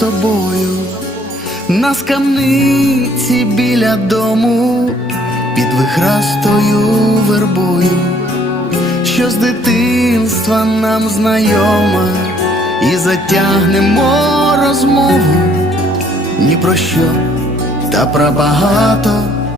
тобою на скамниці біля дому, під вихрастою вербою, що з дитинства нам знайома, і затягнемо розмову ні про що та про багато.